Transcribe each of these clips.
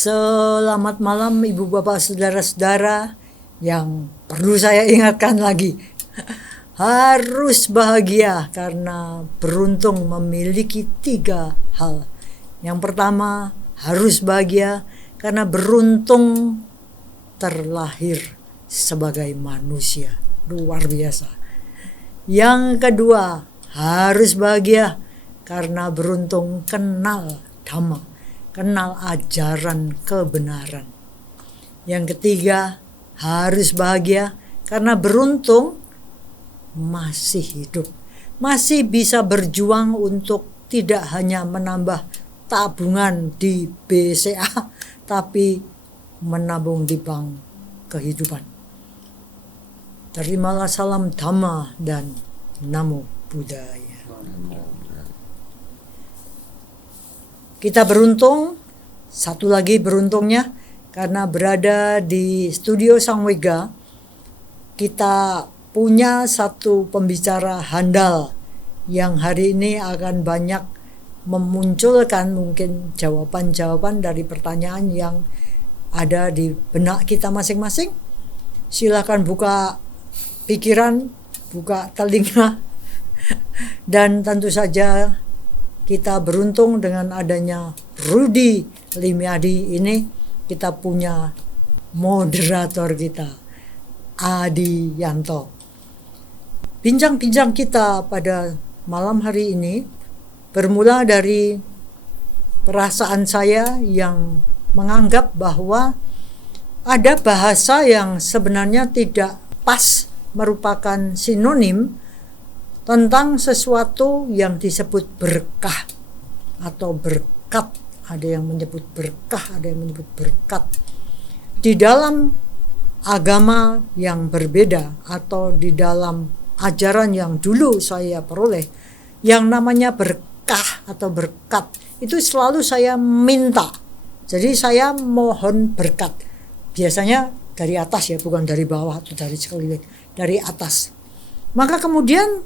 Selamat malam Ibu Bapak Saudara-saudara yang perlu saya ingatkan lagi. Harus bahagia karena beruntung memiliki 3 hal. Yang pertama, harus bahagia karena beruntung terlahir sebagai manusia. Luar biasa. Yang kedua, harus bahagia karena beruntung kenal Dhamma, kenal ajaran kebenaran. Yang ketiga, harus bahagia karena beruntung masih hidup, masih bisa berjuang untuk tidak hanya menambah tabungan di BCA, tapi menabung di bank kehidupan. Terimalah salam Dhamma dan Namo Buddhaya. Kita beruntung, satu lagi beruntungnya, karena berada di studio Sangwega, kita punya satu pembicara handal yang hari ini akan banyak memunculkan mungkin jawaban-jawaban dari pertanyaan yang ada di benak kita masing-masing. Silakan buka pikiran, buka telinga, dan tentu saja kita beruntung dengan adanya Rudy Limiadi ini, kita punya moderator kita, Adi Yanto. Bincang-bincang kita pada malam hari ini bermula dari perasaan saya yang menganggap bahwa ada bahasa yang sebenarnya tidak pas merupakan sinonim tentang sesuatu yang disebut berkah atau berkat. Ada yang menyebut berkah, ada yang menyebut berkat. Di dalam agama yang berbeda atau di dalam ajaran yang dulu saya peroleh, yang namanya berkah atau berkat, itu selalu saya minta. Jadi saya mohon berkat. Biasanya dari atas ya, bukan dari bawah atau dari sekeliling, dari atas. Maka kemudian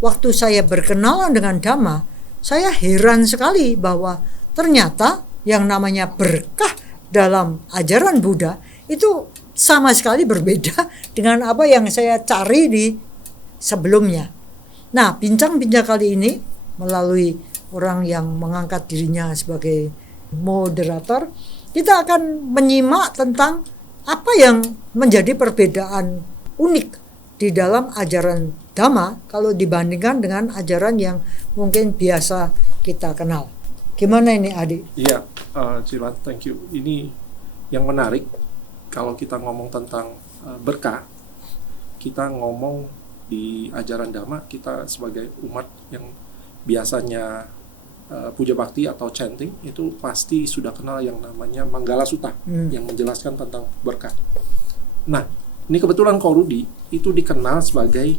waktu saya berkenalan dengan Dhamma, saya heran sekali bahwa ternyata yang namanya berkah dalam ajaran Buddha itu sama sekali berbeda dengan apa yang saya cari di sebelumnya. Nah, bincang-bincang kali ini melalui orang yang mengangkat dirinya sebagai moderator, kita akan menyimak tentang apa yang menjadi perbedaan unik di dalam ajaran Dhamma kalau dibandingkan dengan ajaran yang mungkin biasa kita kenal. Gimana ini, Adi? Iya, Cilat, thank you. Ini yang menarik kalau kita ngomong tentang berkah, kita ngomong di ajaran Dhamma, kita sebagai umat yang biasanya puja bakti atau chanting, itu pasti sudah kenal yang namanya Manggala Sutta, yang menjelaskan tentang berkah. Nah, ini kebetulan Korudi itu dikenal sebagai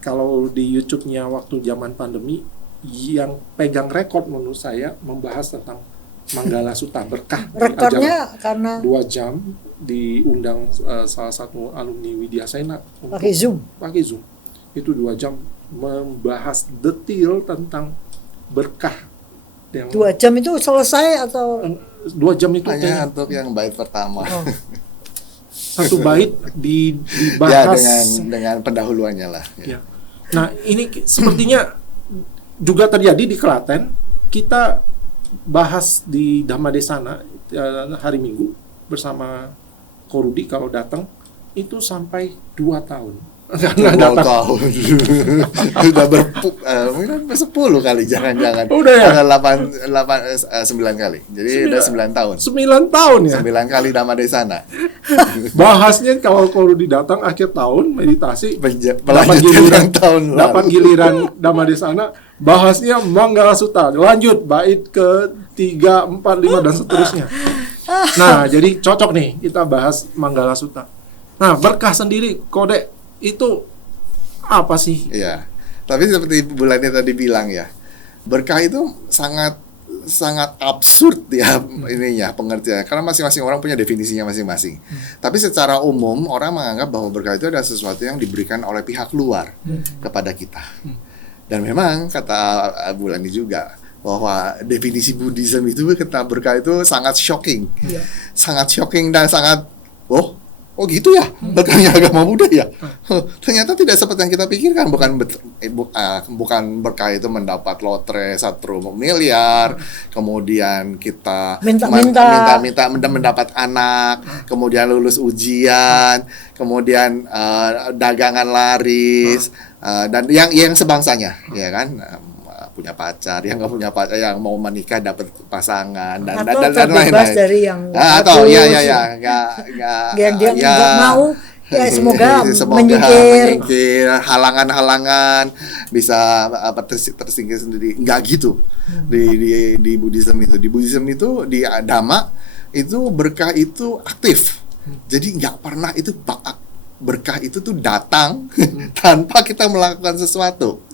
kalau di YouTube-nya waktu zaman pandemi yang pegang rekor menurut saya membahas tentang Manggala Sutta, berkah. Rekornya karena 2 jam diundang salah satu alumni Widya Sena pakai Zoom. Itu 2 jam membahas detail tentang berkah. Yang 2 jam itu selesai atau 2 jam itu hanya untuk yang bait pertama. Satu bait dibahas ya, dengan pendahuluannya lah. Ya. Nah, ini sepertinya juga terjadi di Klaten. Kita bahas di Dhammadesana hari Minggu bersama Korudi kalau datang itu sampai 2 tahun. Karena 10 datang. tahun. Udah mungkin 10 kali jangan-jangan. Udah ya? Ada 9 kali. Jadi udah 9 tahun. 9 tahun ya. 9 kali Dhamma Desana. Bahasnya kalau didatang akhir tahun meditasi, dapat Melanjutkan yang tahun lalu. dapat giliran Dhamma Desana, bahasnya Manggala Sutta, lanjut bait ke 3, 4, 5 dan seterusnya. Nah, jadi cocok nih kita bahas Manggala Sutta. Nah, berkah sendiri kode itu apa sih? Iya. Tapi seperti bulannya tadi bilang ya, berkah itu sangat absurd ya ininya pengertiannya, karena masing-masing orang punya definisinya masing-masing. Tapi secara umum orang menganggap bahwa berkah itu adalah sesuatu yang diberikan oleh pihak luar kepada kita. Dan memang kata Bulani juga bahwa definisi Buddhism itu kata berkah itu sangat shocking. Sangat shocking dan sangat oh gitu ya, berkahnya agama Buddha ya. Ternyata tidak seperti yang kita pikirkan. Bukan berkah itu mendapat lotre 1 miliar, kemudian kita minta mendapat anak, kemudian lulus ujian, kemudian dagangan laris, dan yang sebangsanya, ya kan. Punya pacar, yang nggak punya pacar, yang mau menikah dapat pasangan dan lain-lain. Dari yang atau ya yang dia nggak mau, ya semoga menyingkir halangan-halangan, bisa tersingkir sendiri. Nggak gitu di Buddhism itu. Di Buddhism itu, di Dhamma itu berkah itu aktif. Jadi nggak pernah itu berkah itu tuh datang tanpa kita melakukan sesuatu.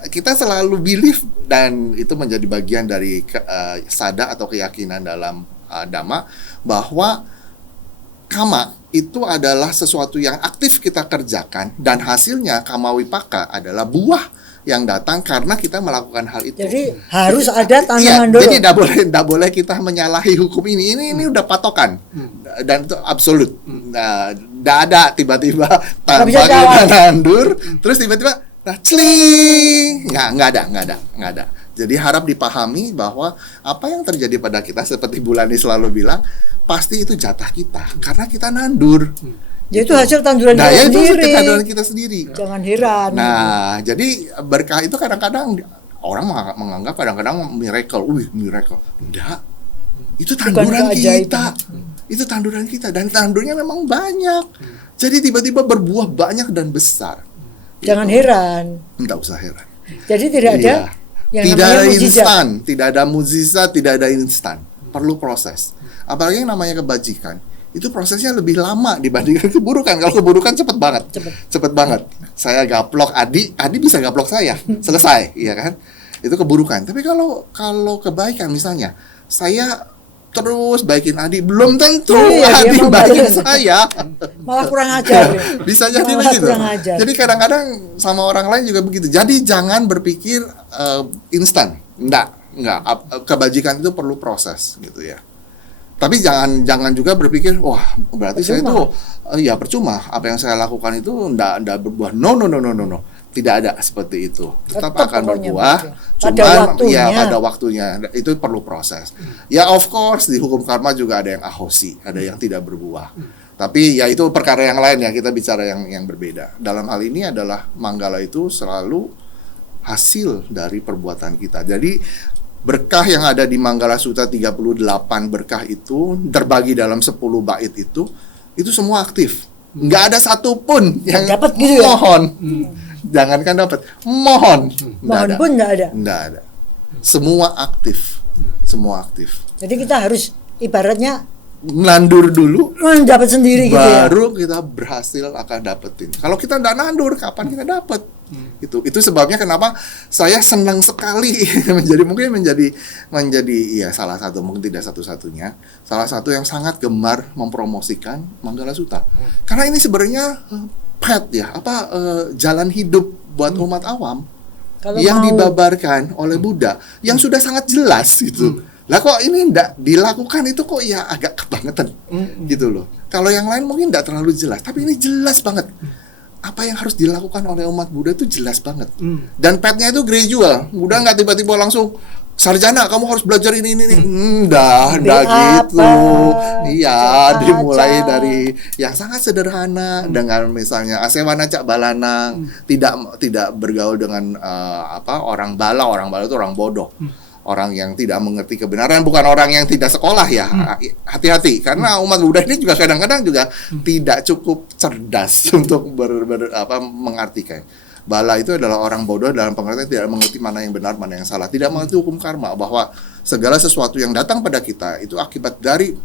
Kita selalu believe, dan itu menjadi bagian dari sada atau keyakinan dalam Dhamma, bahwa kama itu adalah sesuatu yang aktif kita kerjakan, dan hasilnya kama wipaka adalah buah yang datang karena kita melakukan hal itu. Jadi harus ada tantangan dulu. Jadi tidak boleh kita menyalahi hukum ini. Ini udah patokan, dan itu absolut. Tidak ada tiba-tiba tanpa kita nandur, terus tiba-tiba celing, nggak ada. Jadi harap dipahami bahwa apa yang terjadi pada kita, seperti Bulani selalu bilang, pasti itu jatah kita karena kita nandur. Itu hasil tanduran kita sendiri. Jangan heran. Nah, jadi berkah itu kadang-kadang orang menganggap kadang-kadang miracle. Enggak. Itu tanduran kita. Itu tanduran kita, dan tandurnya memang banyak. Jadi tiba-tiba berbuah banyak dan besar. Jangan heran. Tidak usah heran. Jadi tidak ada yang tidak namanya ada mukjizat. instan, tidak ada mukjizat, tidak ada instan. Perlu proses. Apalagi yang namanya kebajikan, itu prosesnya lebih lama dibandingkan keburukan. Kalau keburukan cepat banget. Saya gaplok Adi bisa gaplok saya, selesai, iya kan? Itu keburukan. Tapi kalau kebaikan, misalnya saya terus baikin Adi, belum tentu Adi baikin saya. Malah kurang ajar. Bisa jadi begitu. Jadi kadang-kadang sama orang lain juga begitu. Jadi jangan berpikir instan. Enggak. Kebajikan itu perlu proses gitu ya. Tapi jangan juga berpikir, wah berarti saya itu ya percuma. Apa yang saya lakukan itu enggak berbuah. No. Tidak ada seperti itu. Tetap akan berbuah. Pada waktunya itu perlu proses. Ya of course di hukum karma juga ada yang ahosi, ada yang tidak berbuah. Tapi ya itu perkara yang lain ya, kita bicara yang berbeda. Dalam hal ini adalah manggala itu selalu hasil dari perbuatan kita. Jadi berkah yang ada di Manggala Sutta 38 berkah itu terbagi dalam 10 bait itu semua aktif. Nggak ada satupun yang dapat gitu ya? Mohon. Jangankan dapat, mohon pun nggak ada. Nggak ada. Semua aktif. Jadi kita harus ibaratnya nandur dulu, dapat sendiri gitu ya. baru kita berhasil akan dapetin. Kalau kita nggak nandur, kapan kita dapet? Itu sebabnya kenapa saya senang sekali menjadi ya salah satu, mungkin tidak satu-satunya, salah satu yang sangat gemar mempromosikan Manggala Sutta. Karena ini sebenarnya jalan hidup buat umat awam yang dibabarkan oleh Buddha, yang sudah sangat jelas gitu. Lah kok ini enggak dilakukan, itu kok ya agak kebangetan gitu loh. Kalau yang lain mungkin enggak terlalu jelas, tapi ini jelas banget. apa yang harus dilakukan oleh umat Buddha itu jelas banget. Dan path-nya itu gradual. Buddha nggak tiba-tiba langsung sarjana kamu harus belajar ini. Dah gitu. Iya, dimulai dari yang sangat sederhana dengan misalnya Asewana Cak Balanang, tidak bergaul dengan orang bala itu orang bodoh. Orang yang tidak mengerti kebenaran, bukan orang yang tidak sekolah ya. Hati-hati karena umat Buddha ini juga kadang-kadang juga tidak cukup cerdas untuk mengartikan. Bala itu adalah orang bodoh dalam pengertian tidak mengerti mana yang benar, mana yang salah. Tidak mengerti hukum karma, bahwa segala sesuatu yang datang pada kita itu akibat dari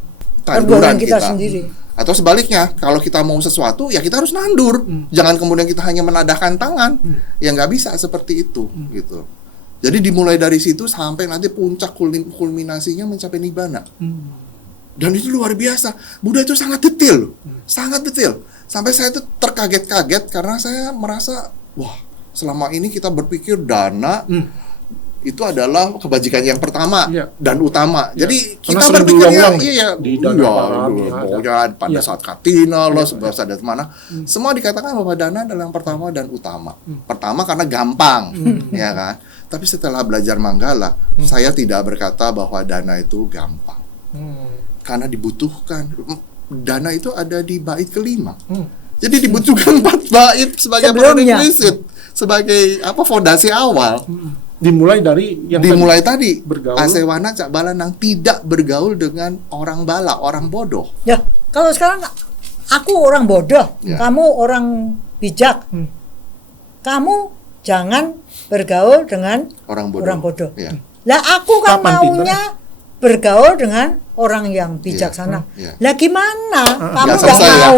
tanduran kita sendiri. Atau sebaliknya, kalau kita mau sesuatu ya kita harus nandur. Jangan kemudian kita hanya menadahkan tangan. Ya nggak bisa seperti itu gitu. Jadi dimulai dari situ sampai nanti puncak kulminasinya mencapai nibbana. Dan itu luar biasa. Buddha itu sangat detail, sangat detail. Sampai saya itu terkaget-kaget karena saya merasa, wah, selama ini kita berpikir dana itu adalah kebajikan yang pertama dan utama. Jadi kita berpikirnya di dana pada saat Katina loh, saat mana, semua dikatakan bahwa dana adalah yang pertama dan utama. Pertama karena gampang, ya kan. Tapi setelah belajar Manggala, saya tidak berkata bahwa dana itu gampang. Karena dibutuhkan. Dana itu ada di bait kelima. Jadi dibutuhkan 4 bait sebagai prerequisite, sebagai fondasi awal. Dimulai dari yang tadi bergaul. Asewana Cak Balanang tidak bergaul dengan orang bala, orang bodoh. Ya, kalau sekarang aku orang bodoh, kamu orang bijak. Kamu jangan bergaul dengan orang bodoh. Ya. Lah aku kan maunya bergaul dengan orang yang bijaksana. Lah gimana? Kamu nggak mau?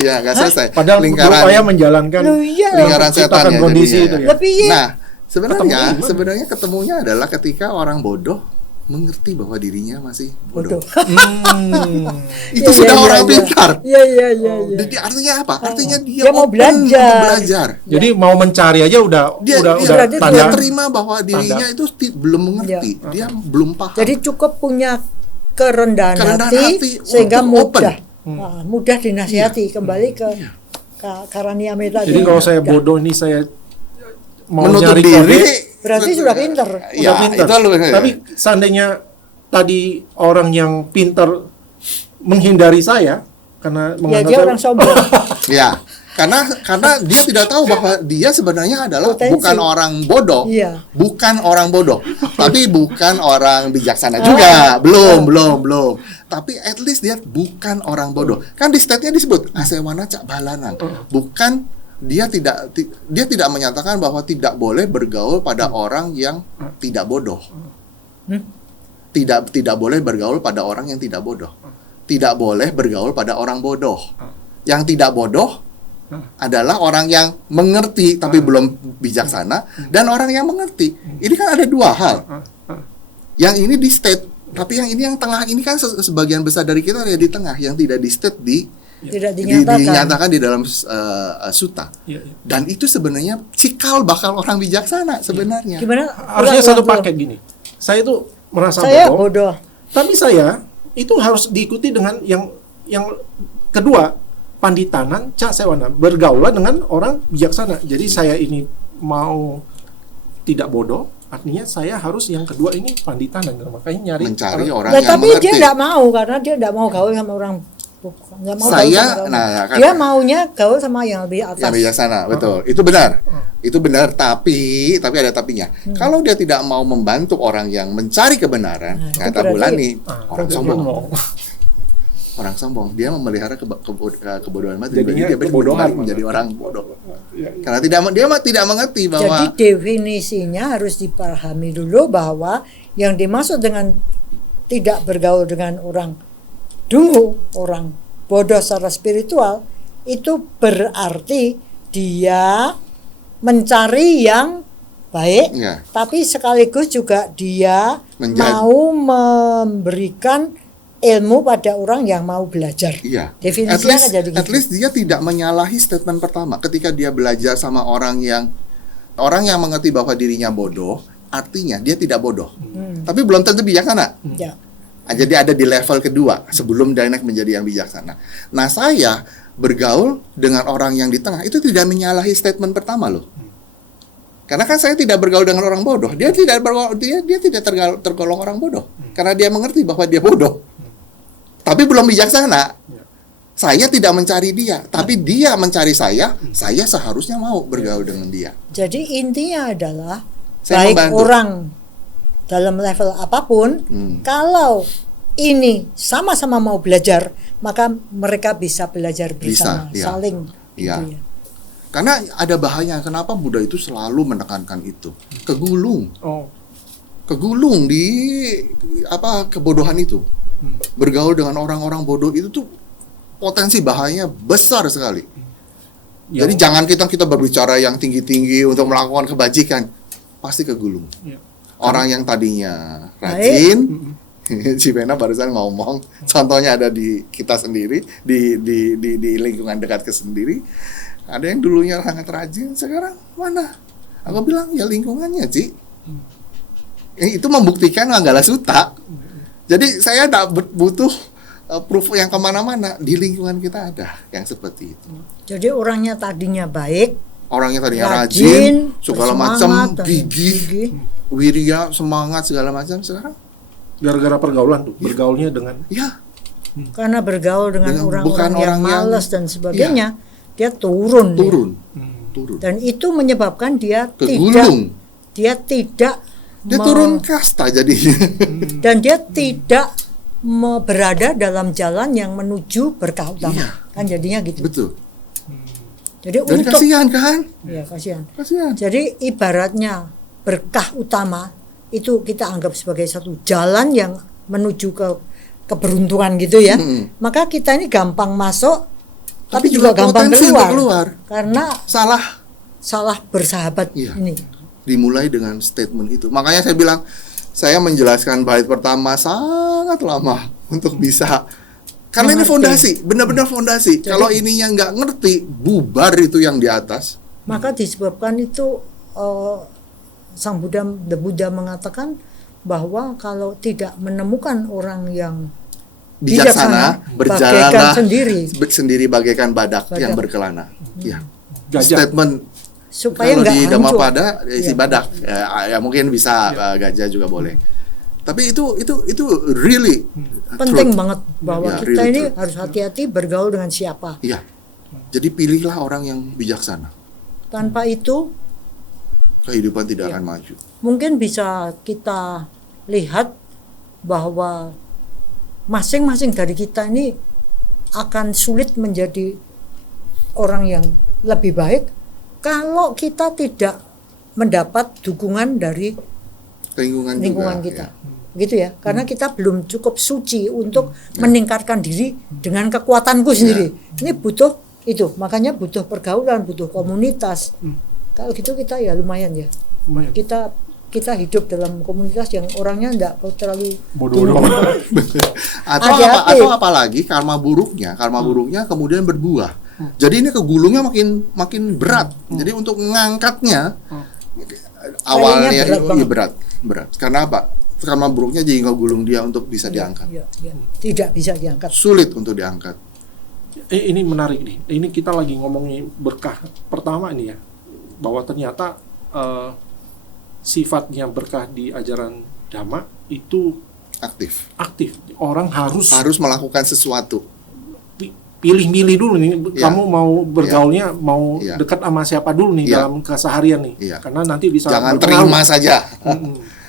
Ya, nggak selesai. Padahal berupaya menjalankan lingkaran setan kondisi itu ya. Nah, sebenarnya ketemunya adalah ketika orang bodoh mengerti bahwa dirinya masih bodoh. Itu sudah orang pintar. Iya. Jadi artinya apa? Artinya dia mau belajar. Jadi mau mencari aja udah dia tanda terima bahwa dirinya itu belum mengerti. Dia belum paham. Jadi cukup punya kerendahan hati sehingga mudah dinasihati kembali ke Karania Meta. Jadi kalau saya bodoh ini, saya mau menutup nyari diri, berarti sudah pinter. Ya, pinter. Tapi seandainya tadi orang yang pinter menghindari saya karena dia orang sombong. Ya, karena dia tidak tahu bahwa dia sebenarnya adalah bukan orang bodoh, bukan orang bodoh, tapi bukan orang bijaksana juga, belum. Tapi at least dia bukan orang bodoh. Kan di state-nya disebut Asewana Cak Balanang, bukan. Dia tidak menyatakan bahwa tidak boleh bergaul pada orang yang tidak bodoh. Tidak boleh bergaul pada orang yang tidak bodoh. Tidak boleh bergaul pada orang bodoh. Yang tidak bodoh adalah orang yang mengerti tapi belum bijaksana, dan orang yang mengerti. Ini kan ada 2 hal. Yang ini di state, tapi yang ini yang tengah ini kan sebagian besar dari kita ada di tengah, yang tidak di state tidak dinyatakan di dalam sutta. Dan itu sebenarnya cikal bakal orang bijaksana sebenarnya. Gimana? Harusnya satu paket gini. Saya itu merasa bodoh. Tapi saya itu harus diikuti dengan yang kedua, panditanan Cak Sewana, bergaulan dengan orang bijaksana. Jadi saya ini mau tidak bodoh, artinya saya harus yang kedua ini panditanan. Makanya mencari orang yang tapi mengerti. Dia tidak mau, karena dia tidak mau gaul sama orang. Dia maunya gaul sama yang lebih atas. Yang bijaksana, betul. Itu benar. Itu benar, tapi ada tapinya. Kalau dia tidak mau membantu orang yang mencari kebenaran, kata Bulani, orang sombong. Orang sombong, dia memelihara kebodohan mati. Jadi dia menjadi orang bodoh. Karena dia tidak mengerti bahwa. Jadi definisinya harus dipahami dulu bahwa yang dimaksud dengan tidak bergaul dengan orang dungu, orang bodoh secara spiritual, itu berarti dia mencari yang baik, tapi sekaligus juga dia mau memberikan ilmu pada orang yang mau belajar. Definisinya jadi gitu. At least dia tidak menyalahi statement pertama ketika dia belajar sama orang yang mengerti bahwa dirinya bodoh, artinya dia tidak bodoh. Tapi belum tentu bijaksana. Jadi ada di level kedua sebelum dia naik menjadi yang bijaksana. Nah, saya bergaul dengan orang yang di tengah itu tidak menyalahi statement pertama loh. Karena kan saya tidak bergaul dengan orang bodoh. Dia tidak tergolong orang bodoh. Karena dia mengerti bahwa dia bodoh. Tapi belum bijaksana. Saya tidak mencari dia, tapi dia mencari saya. Saya seharusnya mau bergaul dengan dia. Jadi intinya adalah Saya baik membantu. orang dalam level apapun, kalau ini sama-sama mau belajar, maka mereka bisa belajar bersama, Bisa, iya. saling. Iya. Gitu ya. Karena ada bahaya. Kenapa Buddha itu selalu menekankan itu? Kegulung di kebodohan itu. Bergaul dengan orang-orang bodoh itu tuh potensi bahayanya besar sekali. Yang- Jadi jangan kita berbicara yang tinggi-tinggi untuk melakukan kebajikan, pasti kegulung. Ya. Orang yang tadinya rajin, si Bena barusan ngomong, contohnya ada di kita sendiri, di lingkungan dekat ke sendiri. Ada yang dulunya sangat rajin, sekarang mana? Aku bilang ya lingkungannya, Ci. Itu membuktikan Manggala Sutta. Jadi saya tidak butuh proof yang kemana-mana, di lingkungan kita ada yang seperti itu. Jadi orangnya tadinya baik, Orangnya tadinya rajin, rajin, segala macam, bersemangat dan gigih, wirya, semangat segala macam, sekarang Gara-gara pergaulan tuh, bergaulnya dengan ya karena bergaul dengan Bukan orang-orang yang orang yang- malas dan sebagainya, dia turun. turun. Dan itu menyebabkan dia Kegulung. tidak Dia turun kasta jadinya. dan dia tidak berada dalam jalan yang menuju berkah utama. Iya. Kan jadinya gitu. Betul. Jadi Dan untuk kasihan kan? ya kasihan. Kasihan. Jadi ibaratnya berkah utama itu kita anggap sebagai satu jalan yang menuju ke keberuntungan gitu ya. Maka kita ini gampang masuk tapi juga gampang potensi untuk keluar. keluar. Karena salah bersahabat Iya. ini. Dimulai dengan statement itu. Makanya saya bilang, saya menjelaskan bait pertama sangat lama untuk bisa. Karena ini Mengerti. fondasi, benar-benar fondasi. Kalau ininya nggak ngerti, bubar itu yang di atas. Maka disebabkan itu Sang Buddha mengatakan bahwa kalau tidak menemukan orang yang Bijaksana, bagaikan berjalanlah sendiri bagaikan badak Badak. yang berkelana. Ya. gajah. Statement supaya kalau nggak di hancur. Dhammapada isi Iya. badak. Ya mungkin bisa gajah juga boleh. Tapi itu really Penting truth. banget bahwa Ya, kita really ini truth. harus hati-hati bergaul dengan siapa. Iya. Jadi pilihlah orang yang bijaksana. Tanpa itu Kehidupan tidak Iya. akan maju. mungkin bisa kita lihat bahwa masing-masing dari kita ini akan sulit menjadi orang yang lebih baik kalau kita tidak mendapat dukungan dari Lingkungan juga, kita. ya. Gitu ya. Karena kita belum cukup suci untuk meningkatkan diri dengan kekuatanku sendiri. Ini butuh itu. Makanya butuh pergaulan, butuh komunitas. Kalau gitu kita ya lumayan ya. Lumayan. Kita hidup dalam komunitas yang orangnya enggak terlalu Bodoh-bodoh. Hati-hati. Atau apalagi karma buruknya kemudian berbuah. Jadi ini kegulungnya makin berat. Jadi untuk mengangkatnya awalnya berat banget. berat. Karena apa? Karma buruknya jadi ngegulung dia untuk bisa diangkat. ya, tidak bisa diangkat. Sulit untuk diangkat. Ini menarik nih. Ini kita lagi ngomongin berkah pertama ini ya, bahwa ternyata sifatnya berkah di ajaran Dhamma itu Aktif. aktif. Orang harus Melakukan sesuatu. pilih-milih dulu nih. Iya. Kamu mau bergaulnya, mau Iya. dekat sama siapa dulu nih Iya. dalam keseharian nih. Iya. Karena nanti bisa Jangan berpengaruh. terima saja.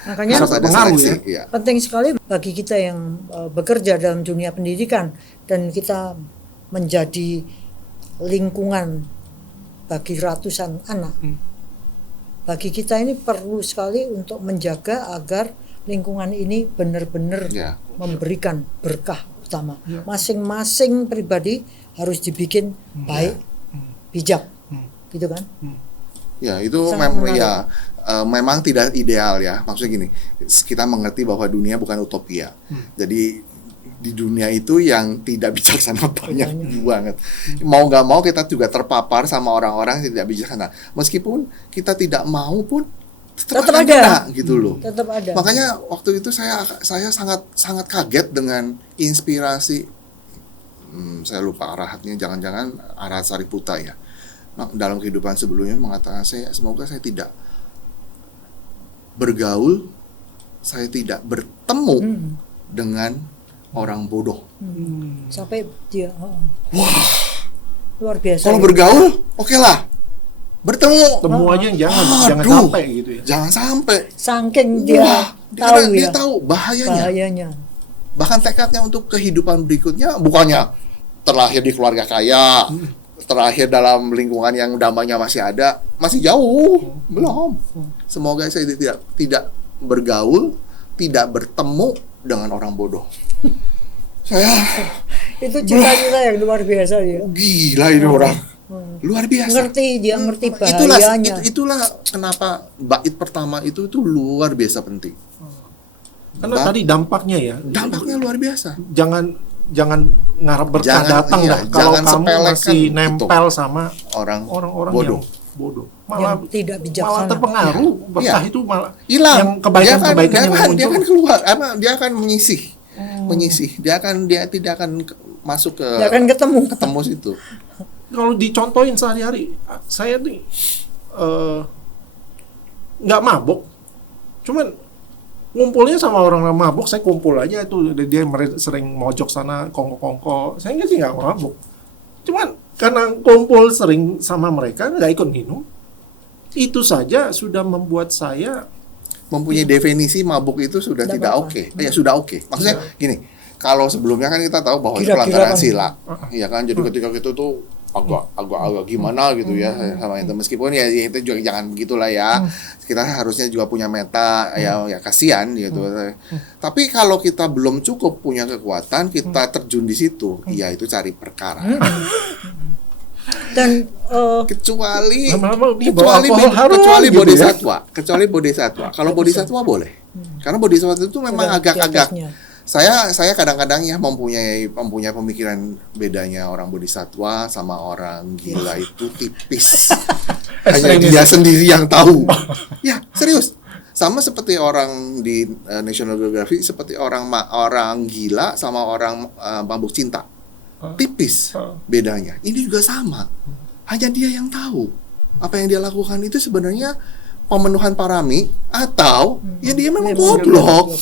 Makanya Harus ada Pengaruh seleksi. ya. penting sekali bagi kita yang bekerja dalam dunia pendidikan dan kita menjadi lingkungan bagi ratusan anak. Bagi kita ini perlu sekali untuk menjaga agar lingkungan ini benar-benar Ya. memberikan berkah utama. Masing-masing pribadi harus dibikin baik, bijak, gitu kan? Ya, itu Sangat menarik. memang tidak ideal ya. Maksudnya gini, kita mengerti bahwa dunia bukan utopia. Jadi di dunia itu yang tidak bijaksana banyak banget. Mau nggak mau kita juga terpapar sama orang-orang yang tidak bijaksana. Meskipun kita tidak mau pun Tetap akan ada. kena gitu loh. Tetap ada. Makanya waktu itu saya sangat kaget dengan inspirasi, saya lupa arahatnya, jangan-jangan arahat Sariputa ya. Nah, dalam kehidupan sebelumnya mengatakan semoga saya tidak bergaul, saya tidak bertemu dengan orang bodoh. Sampai dia luar biasa. Kalau bergaul, oke lah. Bertemu. Temu aja jangan Aduh, sampai gitu ya. Jangan sampai. Saking dia Wah, tahu karena dia ya tahu bahayanya. bahayanya. Bahkan tekadnya untuk kehidupan berikutnya bukannya terlahir di keluarga kaya, terlahir dalam lingkungan yang damainya masih ada, masih jauh, belum. Semoga saya tidak bergaul, tidak bertemu dengan orang bodoh. Saya Itu cita-cita yang luar biasa ya. gila ini orang. Luar biasa. Dia ngerti Itulah bahayanya. itulah kenapa bait pertama itu luar biasa penting. Karena tadi dampaknya ya. Dampaknya luar biasa. Jangan ngarep berkah Jangan, datang iya, dah kalau jangan kamu sepelekan masih itu. nempel sama Orang-orang orang-orang bodoh. yang bodoh. Yang tidak bijaksana. Malah terpengaruh. Berkah Iya. itu malah Hilang. yang kebaikan-kebaikan yang dia akan muncul. keluar, dia akan menyisih. Dia tidak akan masuk ke Dia akan ketemu. situ. Kalau dicontohin sehari-hari, saya nih nggak mabok, cuman ngumpulnya sama orang yang mabok, saya kumpul aja itu, dia sering mojok sana kongko-kongko, saya sih nggak mabok, cuman karena kumpul sering sama mereka nggak ikut minum, itu saja sudah membuat saya Mempunyai definisi mabuk itu sudah tidak apa-apa. oke. Ya sudah oke. Maksudnya gini, kalau sebelumnya kan kita tahu bahwa itu Kira-kira pelanggaran kan. sila, ya kan. Jadi ketika itu tuh agak gimana gitu ya sama itu, meskipun ya itu juga jangan begitulah ya, kita harusnya juga punya meta, ya kasihan gitu. Tapi kalau kita belum cukup punya kekuatan, kita terjun di situ, ya itu cari perkara. Dan kecuali lama-lama ini bawa alkohol harum kecuali gitu kecuali bodhisatwa. Kalau bodhisatwa boleh, karena bodhisatwa itu memang Sudah agak-agak. di atasnya. Saya kadang-kadang ya mempunyai pemikiran bedanya orang bodhisatwa sama orang gila itu tipis. Hanya dia sendiri yang tahu. Ya, serius. Sama seperti orang di National Geographic, seperti orang gila sama orang mabuk cinta. Tipis bedanya. Ini juga sama. Hanya dia yang tahu. Apa yang dia lakukan itu sebenarnya pemenuhan parami atau ya dia memang goblok.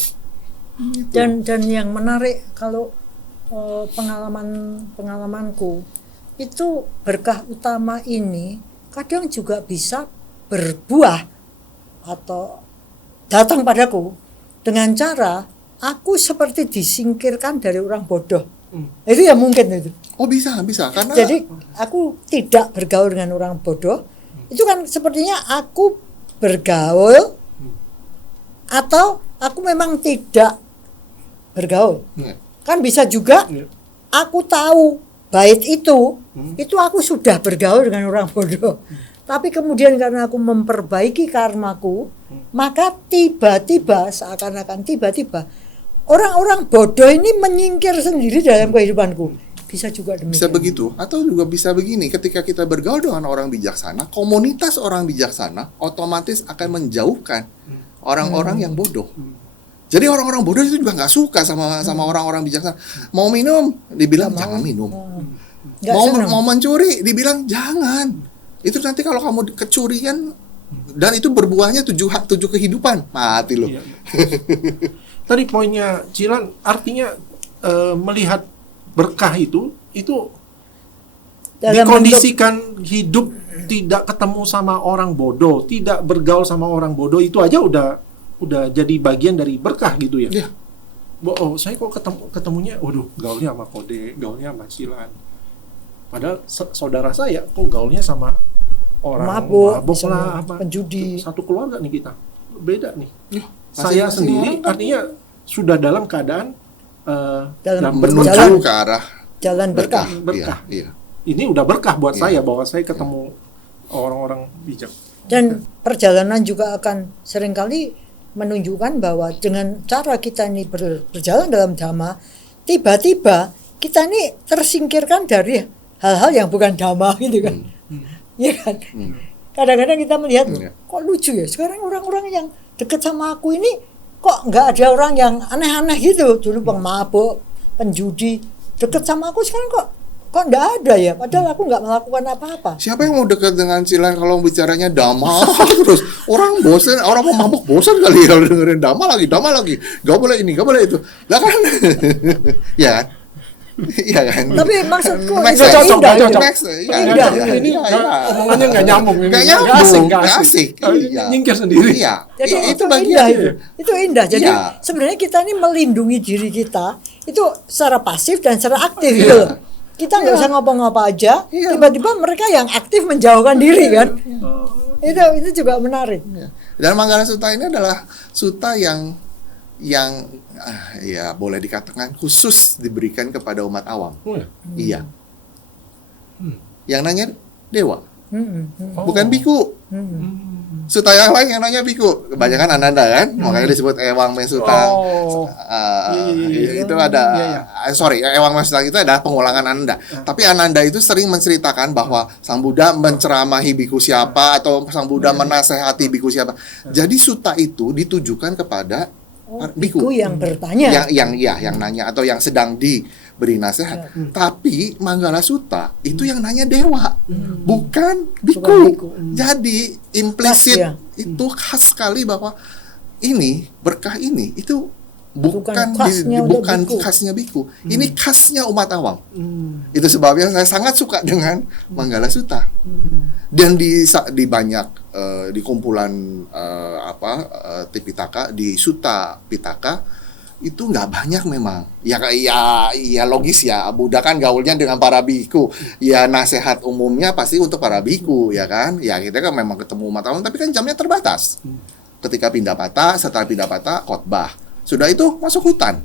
dan yang menarik kalau pengalamanku itu berkah utama ini kadang juga bisa berbuah atau datang padaku dengan cara aku seperti disingkirkan dari orang bodoh. Itu ya mungkin itu. Oh bisa karena Jadi aku tidak bergaul dengan orang bodoh. Itu kan sepertinya aku bergaul atau aku memang tidak bergaul. Kan bisa juga aku tahu bait itu aku sudah bergaul dengan orang bodoh. Tapi kemudian karena aku memperbaiki karmaku, maka tiba-tiba seakan-akan tiba-tiba orang-orang bodoh ini menyingkir sendiri dalam kehidupanku. Bisa juga demikian. bisa begitu atau juga bisa begini, ketika kita bergaul dengan orang bijaksana, komunitas orang bijaksana otomatis akan menjauhkan orang-orang yang bodoh. Jadi orang-orang bodoh itu juga nggak suka sama orang-orang bijaksana. Mau minum dibilang jangan minum. Nggak senang. Mau mencuri dibilang jangan. Itu nanti kalau kamu kecurian dan itu berbuahnya 7 kehidupan, mati lo. Iya. Tadi poinnya Cilan artinya melihat berkah itu Dalam dikondisikan hidup tidak ketemu sama orang bodoh, tidak bergaul sama orang bodoh, itu aja udah jadi bagian dari berkah gitu ya. Iya. Oh, saya kok ketemunya, waduh, gaulnya sama Kode, gaulnya sama Cilan. Padahal saudara saya kok gaulnya sama orang mabuk lah, apa penjudi. satu keluarga nih kita. Beda nih. Masing-masing Saya sendiri orang kan artinya sudah dalam keadaan dalam menuju jalan- ke arah jalan berkah. berkah. Iya. Ini udah berkah buat Iya. saya bahwa saya ketemu orang-orang bijak. Dan perjalanan juga akan seringkali menunjukkan bahwa dengan cara kita ini berjalan dalam dhamma, tiba-tiba kita ini tersingkirkan dari hal-hal yang bukan dhamma gitu kan. Iya kan? kadang-kadang kita melihat Iya. kok lucu ya sekarang orang-orang yang deket sama aku ini kok nggak ada orang yang aneh-aneh gitu. Dulu pemabuk, penjudi deket sama aku, sekarang kok nggak ada ya, padahal aku nggak melakukan apa-apa. Siapa yang mau dekat dengan Cilan kalau bicaranya Dama terus? Orang bosan, orang mau mabuk bosan kali kalau dengerin Dama lagi. Gak boleh ini, gak boleh itu. Lah kan? Ya kan? Iya kan? Tapi maksudku Max, itu cocok, indah cocok. gitu. Max, iya, Indah. iya, Ini iya, iya. omongannya nggak nyambung ini. Nggak nyambung, Nggak nggak asik. Iya. Nyingkir sendiri. Iya. Jadi itu bagian indah itu indah. Jadi Iya. sebenarnya kita ini melindungi diri kita itu secara pasif dan secara aktif Iya. gitu loh. Kita nggak usah ngapa-ngapa aja, Iya. tiba-tiba mereka yang aktif menjauhkan diri kan. Itu juga menarik. Iya. Dan Manggala Sutta ini adalah sutta yang ya boleh dikatakan khusus diberikan kepada umat awam. Oh, ya? Iya. Yang nanya dewa, Oh. bukan biku. Sutta yang lain yang nanya biku, kebanyakan Ananda kan, makanya disebut Ewang Mesuta. Oh. Iya. Itu ada, Iya. sorry, Ewang Mesuta itu adalah pengulangan Ananda. Tapi Ananda itu sering menceritakan bahwa Sang Buddha menceramahi biku siapa atau Sang Buddha menasehati biku siapa. Jadi sutta itu ditujukan kepada biku. Biku yang bertanya. Yang nanya atau yang sedang diberi nasihat. Tapi Manggala Sutta itu yang nanya dewa, bukan biku. Bukan biku. Jadi implisit Khas, ya. itu khas sekali bahwa ini berkah ini itu bukan khasnya untuk bukan biku. khasnya biku. Ini khasnya umat awam. Itu sebabnya saya sangat suka dengan Manggala Sutta. Dan di banyak di kumpulan Tipitaka, di Sutta Pitaka itu nggak banyak memang. Ya logis ya. Buddha kan gaulnya dengan para biku. Ya nasihat umumnya pasti untuk para biku ya kan. Ya kita kan memang ketemu umat awam tapi kan jamnya terbatas. Ketika Pindapata, setelah Pindapata khotbah. Sudah itu masuk hutan.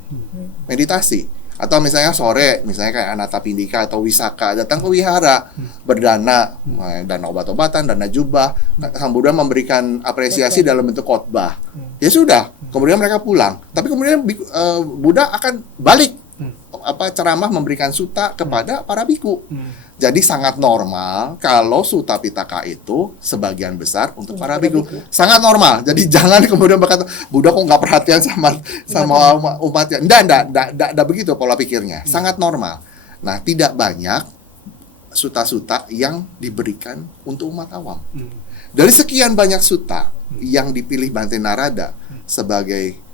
Meditasi. Atau misalnya sore, misalnya kayak Anathapindika atau Wisaka, datang ke wihara, berdana, dana obat-obatan, dana jubah. Sang Buddha memberikan apresiasi dalam bentuk khotbah. Ya sudah, kemudian mereka pulang. Tapi kemudian Buddha akan balik ceramah memberikan sutta kepada para biku. Jadi sangat normal kalau Sutta Pitaka itu sebagian besar untuk para biku. Sangat normal. Jadi jangan kemudian berkata, Buddha kok nggak perhatian sama umatnya. Nggak begitu pola pikirnya. Sangat normal. Nah, tidak banyak sutta-sutta yang diberikan untuk umat awam. Dari sekian banyak sutta yang dipilih Bhante Narada sebagai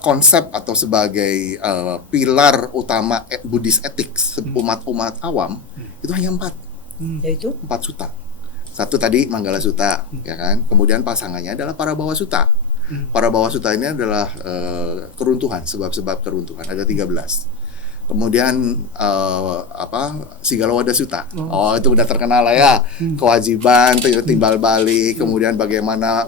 konsep atau sebagai pilar utama Buddhist ethics umat-umat awam, itu hanya 4 Yaitu sutta. Satu tadi Manggala Sutta, ya kan. Kemudian pasangannya adalah Parabhawa Sutta. Parabhawa Sutta ini adalah keruntuhan, sebab-sebab keruntuhan, ada 13. Kemudian Sigalowada Sutta. Oh, itu udah terkenal lah ya. Kewajiban, timbal balik, kemudian bagaimana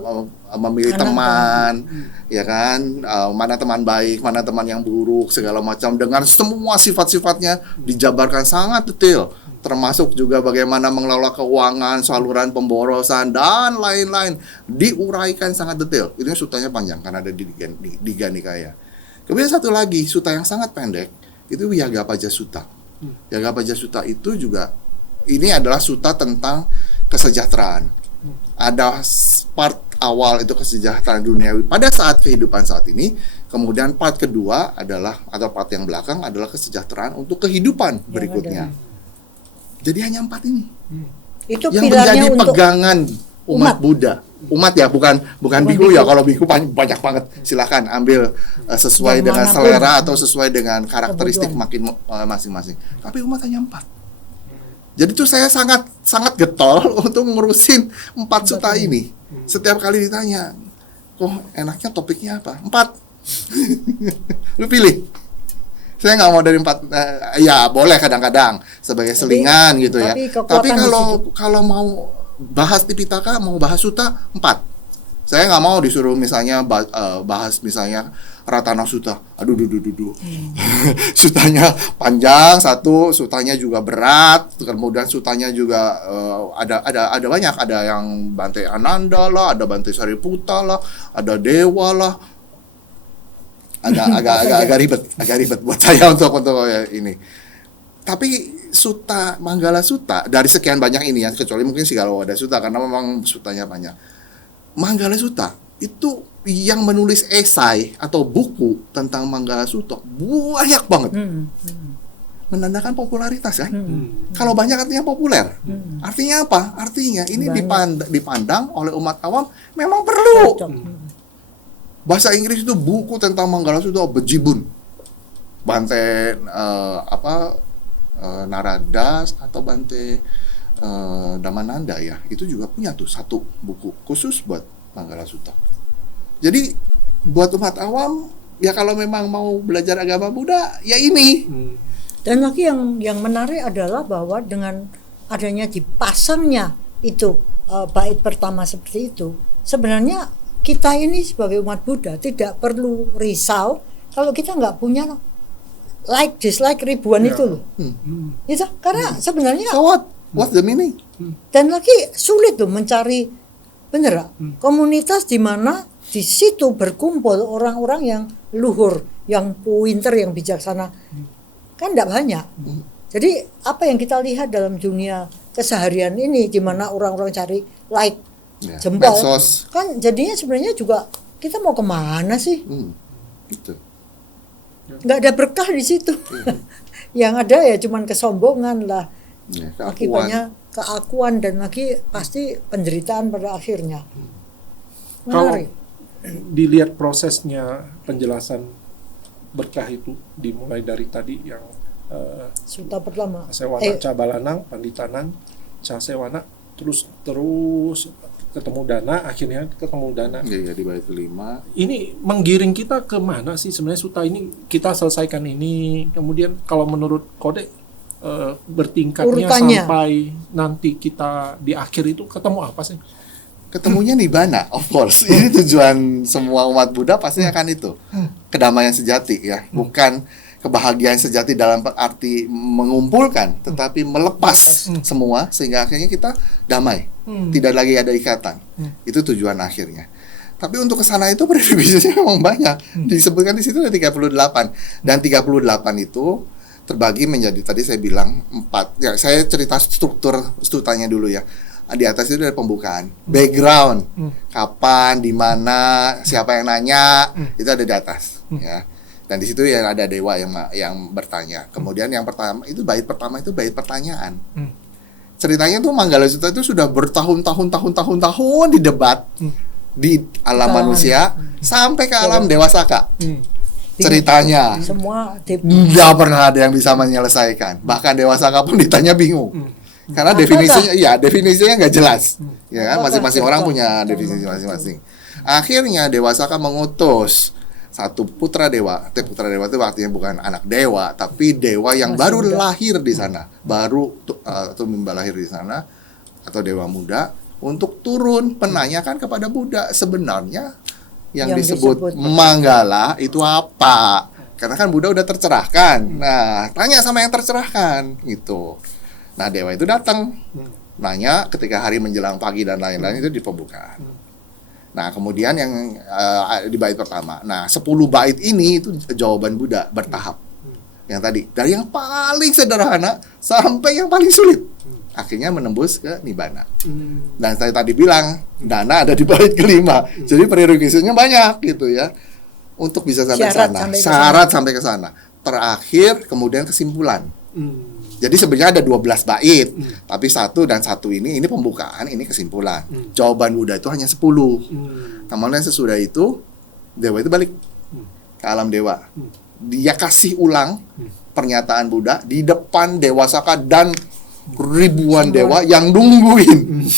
memilih teman, ya kan? Mana teman baik, mana teman yang buruk, segala macam dengan semua sifat-sifatnya dijabarkan sangat detail. Termasuk juga bagaimana mengelola keuangan, saluran pemborosan dan lain-lain diuraikan sangat detail. Ini sutanya panjang karena ada di Ganikaya. Kemudian satu lagi sutta yang sangat pendek itu Yagapaja Sutta. Yagapaja Sutta itu juga ini adalah sutta tentang kesejahteraan. Ada part awal itu kesejahteraan duniawi pada saat kehidupan saat ini, kemudian part kedua adalah atau part yang belakang adalah kesejahteraan untuk kehidupan berikutnya. Jadi hanya 4 ini itu yang pilarnya menjadi untuk pegangan umat Buddha. Umat ya, bukan biku ya. Kalau biku banyak banget. Silakan ambil sesuai Yang dengan manapun. selera atau sesuai dengan karakteristik masing-masing. Tapi umat hanya 4. Jadi tuh saya sangat getol untuk ngurusin 4 sutta ini. Setiap kali ditanya, kok enaknya topiknya apa? 4. Lu pilih. Saya nggak mau dari 4. Ya boleh kadang-kadang sebagai selingan gitu ya. Tapi kalau mau bahas Tipitaka, mau bahas sutta 4. Saya nggak mau disuruh misalnya bahas misalnya Ratana Sutta. Aduh. Sutanya panjang satu, sutanya juga berat, kemudian sutanya juga ada banyak, ada yang Bhante Ananda lah, ada Bhante Sariputta lah, ada Dewa lah. Agak ribet buat saya untuk ini. Tapi Sutta, Manggala Sutta dari sekian banyak ini ya, kecuali mungkin Sigalawadah Sutta karena memang sutanya banyak. Manggala Sutta itu yang menulis esai atau buku tentang Manggala Sutta banyak banget. Menandakan popularitas kan? Kalau banyak artinya populer. Artinya apa? Artinya ini dipandang oleh umat awam memang perlu. Bahasa Inggris itu buku tentang Manggala Sutta bejibun. Bante Naradas atau Bante Damananda ya, itu juga punya tuh satu buku khusus buat Manggala Sutta. Jadi buat umat awam ya kalau memang mau belajar agama Buddha ya ini. Dan lagi yang menarik adalah bahwa dengan adanya dipasangnya itu bait pertama seperti itu, sebenarnya kita ini sebagai umat Buddha tidak perlu risau kalau kita nggak punya like dislike ribuan itu loh. Gitu, karena sebenarnya So what's the meaning? dan lagi sulit loh mencari bener komunitas di mana di situ berkumpul orang-orang yang luhur, yang pinter, yang bijaksana. Kan tidak banyak. Jadi apa yang kita lihat dalam dunia keseharian ini di mana orang-orang cari like, jempol, medsos. kan jadinya sebenarnya juga kita mau kemana sih? Gitu. Nggak ada berkah di situ. Yang ada ya cuman kesombongan lah. Ya, Akibatnya keakuan dan lagi pasti penderitaan pada akhirnya. Kalau Menarik. dilihat prosesnya penjelasan berkah itu dimulai dari tadi yang Sutta pertama. Sewana Cabalanang, Panditanang, Casewana, terus ketemu Dana, akhirnya ketemu Dana. Iya, di bait kelima. Ini menggiring kita ke mana sih sebenarnya Sutta ini? Kita selesaikan ini, kemudian kalau menurut kode bertingkatnya Urutannya. sampai nanti kita di akhir itu ketemu apa sih? Ketemunya Nibbana, of course. Ini tujuan semua umat Buddha pasti akan itu. Kedamaian sejati ya, bukan kebahagiaan sejati dalam arti mengumpulkan, tetapi melepas semua sehingga akhirnya kita damai. Tidak lagi ada ikatan. Itu tujuan akhirnya. Tapi untuk kesana itu prerequisite-nya memang banyak. Disebutkan di situ ada 38 dan 38 itu terbagi menjadi tadi saya bilang 4. Ya, saya cerita struktur stutanya dulu ya. Di atas itu ada pembukaan, background, kapan, di mana, siapa yang nanya, itu ada di atas, ya. Dan di situ ya ada dewa yang bertanya. Kemudian yang pertama itu bait pertama itu bait pertanyaan. Ceritanya tuh Manggala Sutta itu sudah bertahun-tahun didebat di alam manusia sampai ke alam Dewa Saka. Ceritanya Semua nggak pernah ada yang bisa menyelesaikan. Bahkan Dewa Saka pun ditanya bingung. Karena definisinya nggak jelas. Ya kan, masing-masing orang punya definisi masing-masing. Akhirnya Dewa Saka mengutus satu putra dewa. Putra dewa itu artinya bukan anak dewa, tapi dewa yang baru lahir di sana, baru tumbuh lahir di sana, atau dewa muda, untuk turun menanyakan kepada Buddha sebenarnya yang disebut Manggala itu apa? Karena kan Buddha udah tercerahkan. Nah, tanya sama yang tercerahkan gitu. Nah, dewa itu datang, nanya ketika hari menjelang pagi dan lain-lain itu di pembukaan. Nah, kemudian yang di bait pertama. Nah, 10 bait ini itu jawaban Buddha bertahap. Yang tadi, dari yang paling sederhana sampai yang paling sulit. Akhirnya menembus ke Nibbana. Dan saya tadi bilang, Dana ada di bait kelima. Jadi prerequisite-nya banyak gitu ya. Untuk bisa sampai ke sana. Syarat sampai ke sana. Terakhir kemudian kesimpulan. Jadi sebenarnya ada 12 bait, tapi 1 dan 1 ini pembukaan, ini kesimpulan. Jawaban Buddha itu hanya 10. Kemudian sesudah itu dewa itu balik ke alam dewa. Dia kasih ulang pernyataan Buddha di depan Dewa Saka dan ribuan dewa yang nungguin.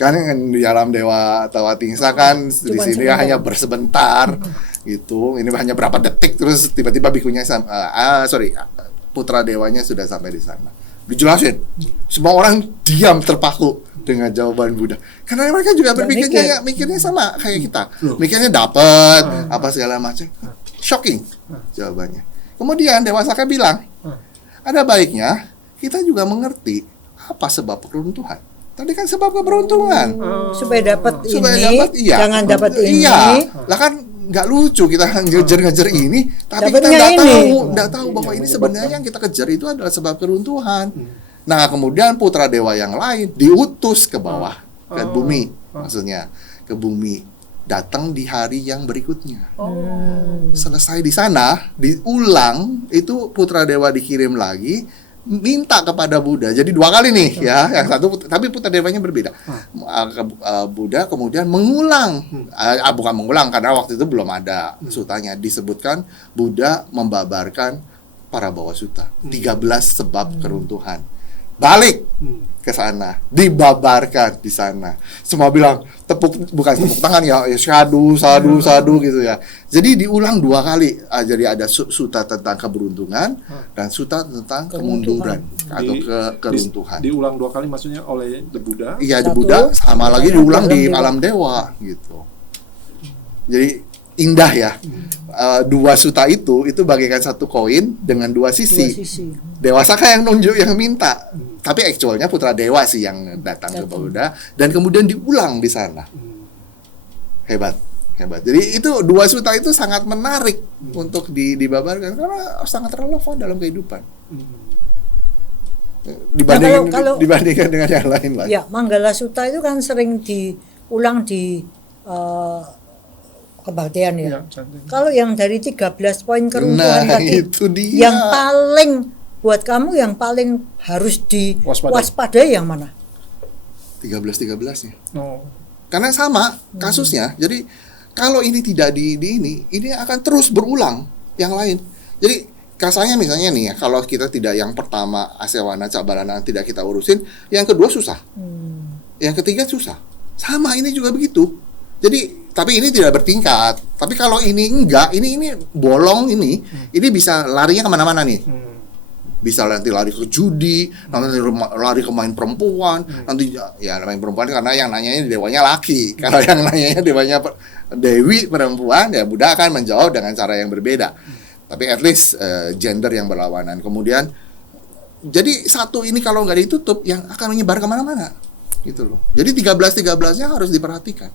Karena di alam dewa Tawatingsa kan di sini hanya bersebentar gitu. Ini hanya berapa detik terus tiba-tiba bikunya putra dewanya sudah sampai di sana. Dijelasin. Semua orang diam terpaku dengan jawaban Buddha. Karena mereka juga mikirnya sama kayak kita. Mikirnya dapat apa segala macam. Shocking jawabannya. Kemudian Dewa Saka bilang, ada baiknya kita juga mengerti apa sebab keruntuhan. Tadi kan sebab keberuntungan. Supaya dapat ini, iya. jangan dapat ini. Iya. Lah kan nggak lucu kita ngejar ini, tapi kita Dapatnya ini. nggak tahu bahwa ini sebenarnya yang kita kejar itu adalah sebab keruntuhan. Nah, kemudian putra dewa yang lain diutus ke bawah, ke bumi, maksudnya ke bumi, datang di hari yang berikutnya. Selesai di sana, diulang, itu putra dewa dikirim lagi, minta kepada Buddha. Jadi 2 kali nih ya, yang satu tapi putra dewanya berbeda. Buddha kemudian mengulang, bukan mengulang karena waktu itu belum ada sutanya. Disebutkan Buddha membabarkan para bawah suta, 13 sebab keruntuhan. Balik ke sana, dibabarkan di sana. Semua bilang bukan tepuk tangan ya, sadu gitu ya. Jadi diulang 2 kali. Jadi ada suta tentang keberuntungan dan suta tentang kemunduran atau keruntuhan. Diulang 2 kali maksudnya oleh the Buddha. Iya, the Buddha sama lagi diulang di alam dewa gitu. Jadi indah ya. 2 suta itu bagaikan satu koin dengan 2 sisi. Dewa Saka yang nunjuk, yang minta. Tapi actualnya putra dewa sih yang datang ke Buddha dan kemudian diulang di sana. Hebat. Jadi itu 2 suta itu sangat menarik untuk dibabarkan karena sangat relevan dalam kehidupan. Dibandingkan dengan yang lain lah. Ya, Manggala Sutta itu kan sering diulang di kebaktian ya. Kalau yang dari 13 poin keruntuhan tadi, itu dia. yang paling buat kamu yang paling harus diwaspadai yang mana? 13 ya. Karena sama kasusnya. Jadi kalau ini tidak ini akan terus berulang yang lain. Jadi kasarnya misalnya nih ya, kalau kita tidak yang pertama Asewana Cabalana tidak kita urusin, yang kedua susah. Yang ketiga susah. Sama ini juga begitu. Jadi tapi ini tidak bertingkat. Tapi kalau ini enggak, ini bolong ini bisa larinya kemana-mana nih. Bisa nanti lari ke judi, nanti lari ke main perempuan, nanti ya main perempuan karena yang nanyanya dewanya laki, kalau yang nanyanya dewanya dewi perempuan, ya Buddha akan menjawab dengan cara yang berbeda. Tapi at least gender yang berlawanan. Kemudian jadi satu ini kalau nggak ditutup, yang akan menyebar kemana-mana, gitu loh. Jadi 13-13-nya harus diperhatikan.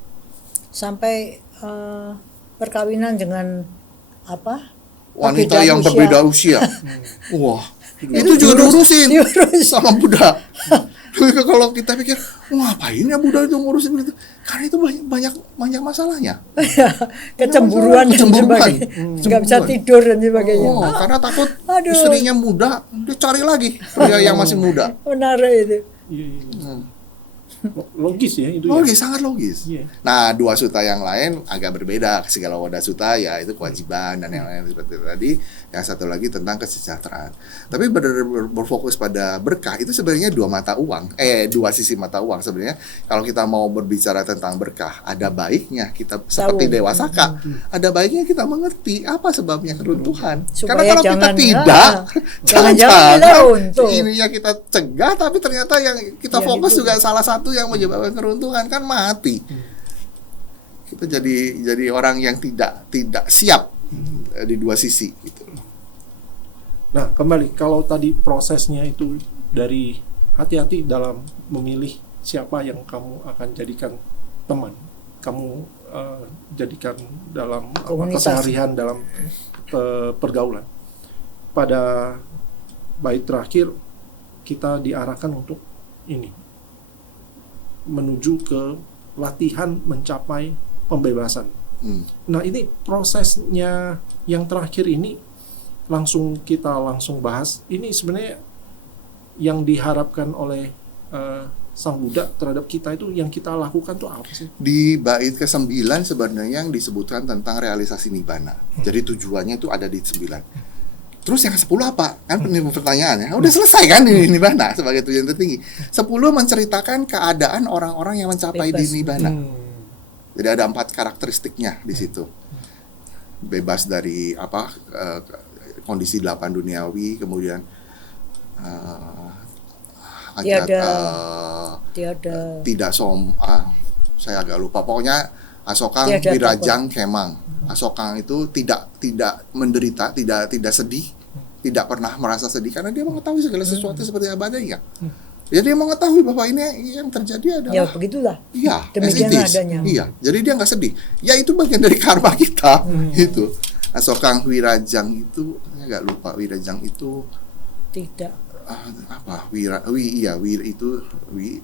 Sampai perkawinan dengan apa? Wanita yang berbeda usia. Wah. Itu juga diurusin sama Buddha. Kalau kita pikir, ngapain ya Buddha itu ngurusin begitu? Karena itu banyak masalahnya. Kecemburuan dan sebagainya. Nggak bisa tidur dan sebagainya. Karena takut istrinya muda, dia cari lagi pria yang masih muda. Menarik itu. Logis ya itu. Logis, ya? sangat logis. Yeah. Nah, 2 suta yang lain agak berbeda. Segala wada suta ya itu kewajiban dan yang lain seperti tadi. Yang satu lagi tentang kesejahteraan. Tapi berfokus pada berkah itu sebenarnya 2 mata uang. 2 sisi mata uang sebenarnya. Kalau kita mau berbicara tentang berkah, ada baiknya kita seperti Dewa Saka. Ada baiknya kita mengerti apa sebabnya keruntuhan. Karena kalau kita tidak, jangan-jangan ininya kita cegah, tapi ternyata yang kita fokus juga salah satu yang menyebabkan keruntuhan, kan mati. Kita jadi orang yang tidak siap di 2 sisi gitu. Nah, kembali kalau tadi prosesnya itu dari hati-hati dalam memilih siapa yang kamu akan jadikan teman, kamu jadikan dalam keseharian, dalam pergaulan. Pada bait terakhir kita diarahkan untuk ini, menuju ke latihan mencapai pembebasan. Nah, ini prosesnya yang terakhir ini kita langsung bahas. Ini sebenarnya yang diharapkan oleh Sang Buddha terhadap kita itu, yang kita lakukan tuh apa sih? Di bait ke-9 sebenarnya yang disebutkan tentang realisasi nibbana. Jadi tujuannya itu ada di 9. Terus yang 10 apa? Kan pertanyaannya. Udah selesai kan di nibbana sebagai tujuan tertinggi. 10 menceritakan keadaan orang-orang yang mencapai di nibbana. Jadi ada 4 karakteristiknya di situ. Bebas dari kondisi 8 duniawi, kemudian tidak saya agak lupa. Pokoknya Asokang Wirajang Kemang. Asokang itu tidak menderita, tidak sedih, tidak pernah merasa sedih karena dia mengetahui segala sesuatu seperti apa adanya. Ya dia mengetahui bahwa ini yang terjadi Ya adalah begitulah. iya, Demikian as it is. adanya. Iya, jadi dia nggak sedih. Ya itu bagian dari karma kita, gitu. Sokang Wirajang itu, saya nggak lupa Wirajang itu Tidak. apa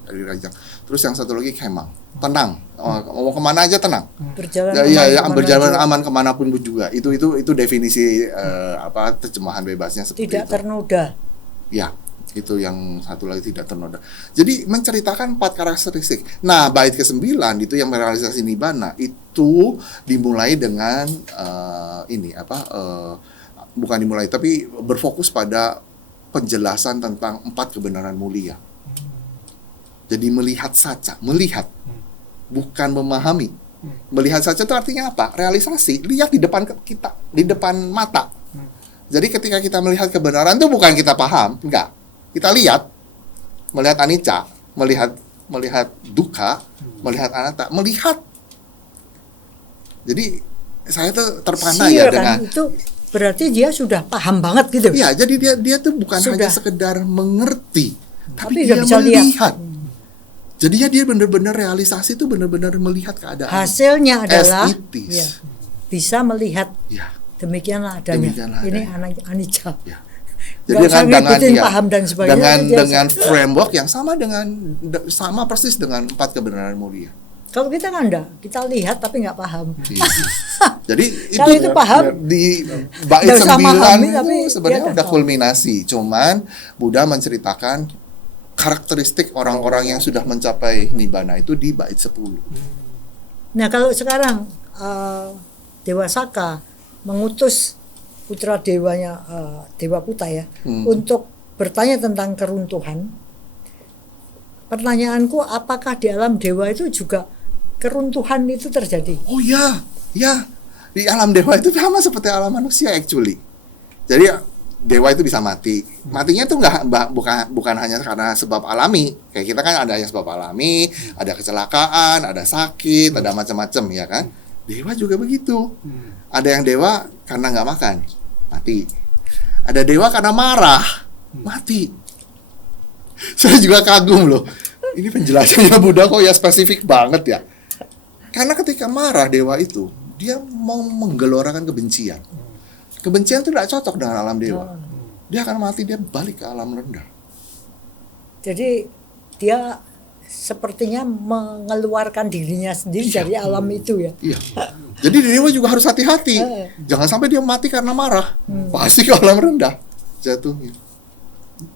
Wirajang. Terus yang satu lagi Kemang, tenang. Mau kemana aja tenang. Berjalan Ya, aman berjalan kemana aman kemanapun pun juga. Itu definisi terjemahan bebasnya seperti tidak itu. ternoda. Ya, itu yang satu lagi tidak ternoda. Jadi menceritakan 4 karakteristik. Nah, bait ke-9 itu yang merealisasi nibbana itu dimulai dengan bukan dimulai tapi berfokus pada penjelasan tentang 4 kebenaran mulia. Jadi melihat saja, bukan memahami. Melihat saja itu artinya apa? Realisasi, lihat di depan kita, di depan mata. Jadi ketika kita melihat kebenaran itu bukan kita paham, enggak. Kita lihat, melihat anicca, melihat dukkha, melihat anatta, melihat. Jadi saya tuh terpana ya dengan itu berarti dia sudah paham banget gitu. Iya, jadi dia tuh bukan Sudah. hanya sekedar mengerti, Tapi tapi udah dia bisa melihat. Jadinya dia benar-benar realisasi itu benar-benar melihat keadaan. Hasilnya adalah As it is. ya, bisa melihat Ya, demikianlah adanya. Demikianlah Ini adanya. anicca. ya. Nggak usah ngikutin paham dan sebagainya, itu dia dengan framework yang sama persis dengan 4 kebenaran mulia. Kalau kita kan enggak, kita lihat tapi nggak paham. Iya. Jadi Kalau itu paham, di bait nggak usah 9 memahami, itu tapi sebenarnya dia udah tahu. kulminasi. Cuman Buddha menceritakan karakteristik orang-orang yang sudah mencapai nibbana itu di bait 10. Nah kalau sekarang Dewa Saka mengutus putra dewanya Dewa Kuta ya untuk bertanya tentang keruntuhan. Pertanyaanku, apakah di alam dewa itu juga keruntuhan itu terjadi? Oh ya, ya. Di alam dewa itu sama seperti alam manusia actually. Jadi dewa itu bisa mati. Matinya tuh bukan hanya karena sebab alami. Kayak kita kan ada yang sebab alami, ada kecelakaan, ada sakit, ada macam-macam ya kan. Dewa juga begitu. Ada yang dewa karena nggak makan, mati. Ada dewa karena marah, mati. Saya juga kagum loh. Ini penjelasannya Buddha kok ya spesifik banget ya. Karena ketika marah dewa itu, dia mau menggelorakan kebencian. Kebencian itu tidak cocok dengan alam dewa. Dia akan mati, dia balik ke alam rendah. Jadi dia sepertinya mengeluarkan dirinya sendiri dari alam itu ya. Iya. Jadi dewa juga harus hati-hati. Jangan sampai dia mati karena marah. Pasti ke alam rendah jatuhnya.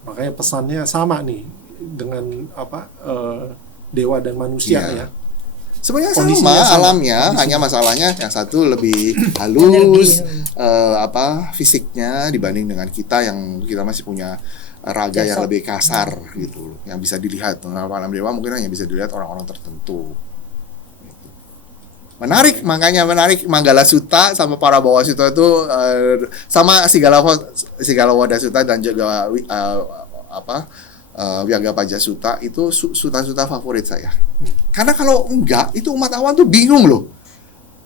Makanya pesannya sama nih dengan dewa dan manusia Iya. ya. Sebenarnya Kondisinya sama sama. alamnya, hanya masalahnya yang satu lebih halus, Energi. fisiknya dibanding dengan kita yang kita masih punya raga yang Jasad. lebih kasar gitu, yang bisa dilihat. Nah, alam dewa mungkin hanya bisa dilihat orang-orang tertentu. Gitu. Menarik, makanya menarik Manggala Sutta sama para Bawa Sutta itu sama Sigala Wada Sutta dan juga Vyagapaja Sutta itu sutta-sutta favorit saya. Karena kalau enggak, itu umat awam tuh bingung loh.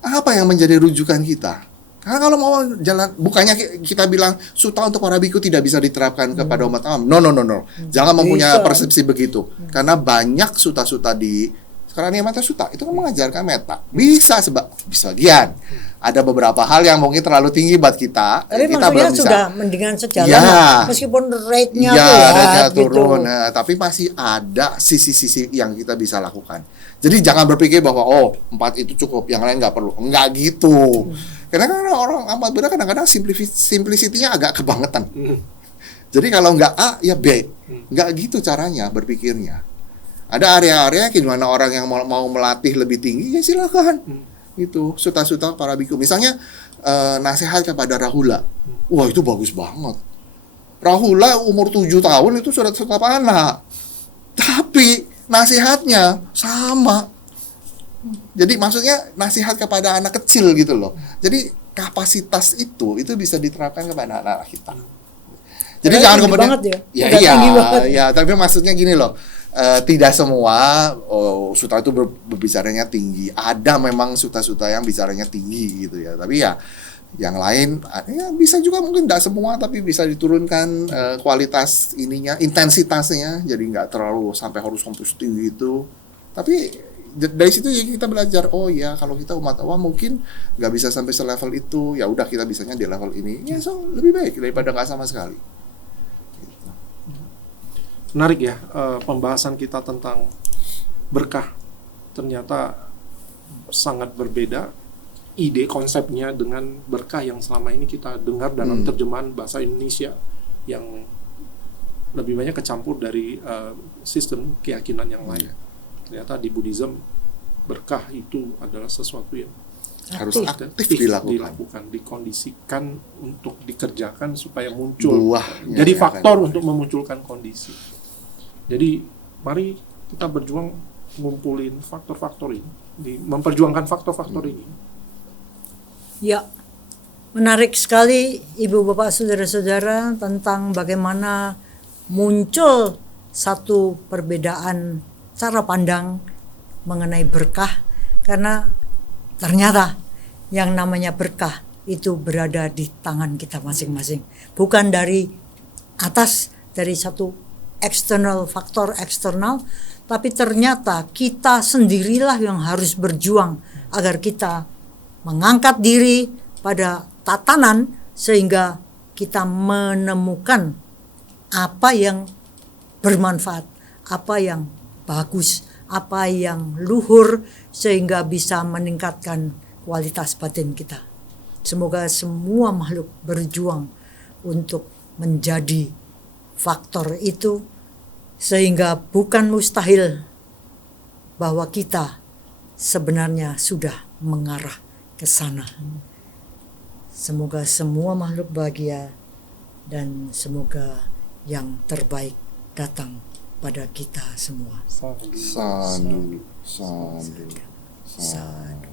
Apa yang menjadi rujukan kita? Karena kalau mau jalan, bukannya kita bilang sutta untuk para biku tidak bisa diterapkan kepada umat awam. No. Jangan mempunyai Bisa. persepsi begitu. Karena banyak sutta-sutta di sekarang Metta Sutta itu kan mengajarkan metta. Bisa sebagian. Ada beberapa hal yang mungkin terlalu tinggi buat kita. Tapi Kita maksudnya belum bisa. sudah mendingan sejalan Ya. lah. Meskipun rate-nya Iya, tuh ya, rate-nya gitu. turun. Nah, tapi masih ada sisi-sisi yang kita bisa lakukan. Jadi jangan berpikir bahwa 4 itu cukup, yang lain nggak perlu. Enggak gitu. Karena orang amat beda kadang-kadang simplicity-nya agak kebangetan. Jadi kalau nggak A, ya B. Nggak gitu caranya berpikirnya. Ada area-area di mana orang yang mau melatih lebih tinggi, ya silakan. Itu sutta-sutta para biku. Misalnya nasihat kepada Rahula. Wah, itu bagus banget. Rahula umur 7 tahun itu sudah anak. Tapi nasihatnya sama. Jadi maksudnya nasihat kepada anak kecil gitu loh. Jadi kapasitas itu bisa diterapkan kepada anak-anak kita. Jadi Padahal jangan tinggi kemudian banget ya. ya Udah tinggi banget. ya, tapi maksudnya gini loh. Tidak semua sutta itu berbicaranya tinggi. Ada memang sutta-sutta yang bicaranya tinggi gitu ya. Tapi ya Yang lain ya bisa juga mungkin tidak semua, tapi bisa diturunkan kualitas ininya, intensitasnya, jadi nggak terlalu sampai harus tinggi itu. Tapi dari situ ya kita belajar, oh ya kalau kita umat awam mungkin nggak bisa sampai selevel itu, ya udah kita bisanya di level ini, ya so lebih baik daripada nggak sama sekali. Menarik ya, pembahasan kita tentang berkah ternyata sangat berbeda ide konsepnya dengan berkah yang selama ini kita dengar dalam terjemahan bahasa Indonesia yang lebih banyak kecampur dari sistem keyakinan yang lain. Ternyata di Buddhism berkah itu adalah sesuatu yang Harus aktif dilakukan, dikondisikan untuk dikerjakan supaya muncul. Buahnya Jadi yang faktor akan untuk memunculkan kondisi. Jadi mari kita berjuang ngumpulin faktor-faktor ini, memperjuangkan faktor-faktor ini. Ya, menarik sekali Ibu Bapak Saudara-saudara tentang bagaimana muncul satu perbedaan cara pandang mengenai berkah, karena ternyata yang namanya berkah itu berada di tangan kita masing-masing, bukan dari atas, dari satu eksternal, faktor eksternal, tapi ternyata kita sendirilah yang harus berjuang agar kita mengangkat diri pada tatanan sehingga kita menemukan apa yang bermanfaat, apa yang bagus, apa yang luhur, sehingga bisa meningkatkan kualitas batin kita. Semoga semua makhluk berjuang untuk menjadi faktor itu, sehingga bukan mustahil bahwa kita sebenarnya sudah mengarah ke sana. Semoga semua makhluk bahagia dan semoga yang terbaik datang pada kita semua. Sandu. Sadu.